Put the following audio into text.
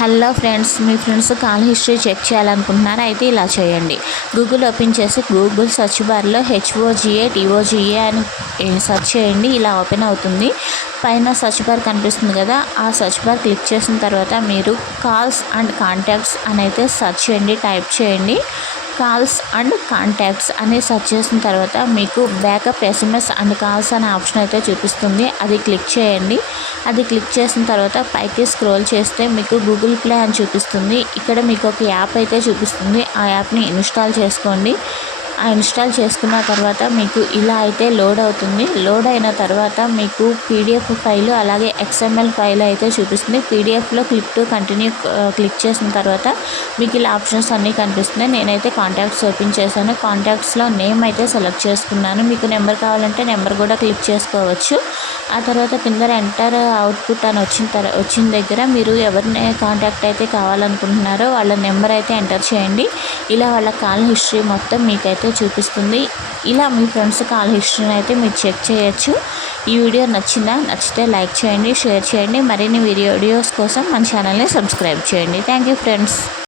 Hello friends, మీ friends call history check చేయాలనుకుంటున్నారా? అయితే ఇలా చేయండి. గూగుల్ ఓపెన్ చేసి గూగుల్ సెర్చ్ బార్లో HOGATOGA అని సెర్చ్ చేయండి. ఇలా ఓపెన్ అవుతుంది. పైన సెర్చ్ బార్ కనిపిస్తుంది కదా, ఆ సెర్చ్ బార్ క్లిక్ చేసిన తర్వాత మీరు కాల్స్ అండ్ కాంటాక్ట్స్ అని అయితే సెర్చ్ చేయండి. టైప్ చేయండి కాల్స్ అండ్ కాంటాక్ట్స్ అని సెర్చ్ చేసిన తర్వాత మీకు బ్యాకప్ SMS అండ్ కాల్స్ అనే ఆప్షన్ అయితే చూపిస్తుంది. అది క్లిక్ చేయండి. అది క్లిక్ చేసిన తర్వాత పైకి స్క్రోల్ చేస్తే మీకు గూగుల్ ప్లే అని చూపిస్తుంది. ఇక్కడ మీకు ఒక యాప్ అయితే చూపిస్తుంది. ఆ యాప్ని ఇన్స్టాల్ చేసుకోండి. ఆ ఇన్స్టాల్ చేసుకున్న తర్వాత మీకు ఇలా అయితే లోడ్ అవుతుంది. లోడ్ అయిన తర్వాత మీకు PDF ఫైలు అలాగే XML ఫైల్ అయితే చూపిస్తుంది. PDFలో క్లిక్ టు కంటిన్యూ క్లిక్ చేసిన తర్వాత మీకు ఇలా ఆప్షన్స్ అన్నీ కనిపిస్తున్నాయి. నేనైతే కాంటాక్ట్స్ ఓపెన్ చేశాను. కాంటాక్ట్స్లో నేమ్ అయితే సెలెక్ట్ చేసుకున్నాను. మీకు నెంబర్ కావాలంటే నెంబర్ కూడా క్లిక్ చేసుకోవచ్చు. ఆ తర్వాత కింద ఎంటర్ అవుట్పుట్ అని వచ్చిన దగ్గర మీరు ఎవరిని కాంటాక్ట్ అయితే కావాలనుకుంటున్నారో వాళ్ళ నెంబర్ అయితే ఎంటర్ చేయండి. ఇలా వాళ్ళ కాల్ హిస్టరీ మొత్తం మీకైతే చూపిస్తుంది. ఇలా మీ ఫ్రెండ్స్ కాల్ హిస్టరీని అయితే మీరు చెక్ చేయొచ్చు. ఈ వీడియో నచ్చితే లైక్ చేయండి, షేర్ చేయండి. మరిన్ని వీడియోస్ కోసం మన ఛానల్ని సబ్స్క్రైబ్ చేయండి. Thank you friends.